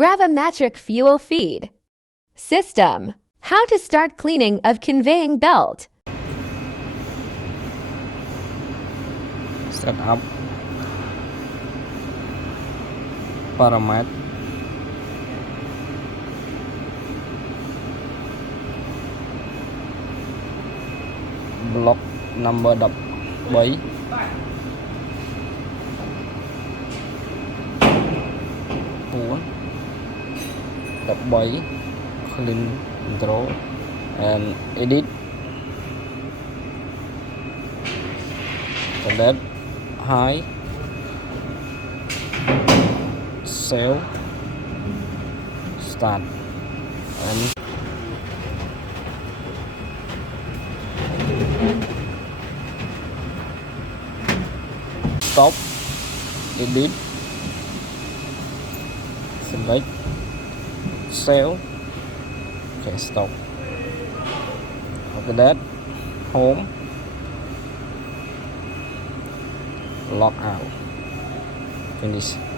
Gravimetric fuel feed. System. How to start cleaning of conveying belt. Set up parameter block number 13 clean control and edit select high save start and stop edit select save. Okay, stop. After that, home, log out, finish.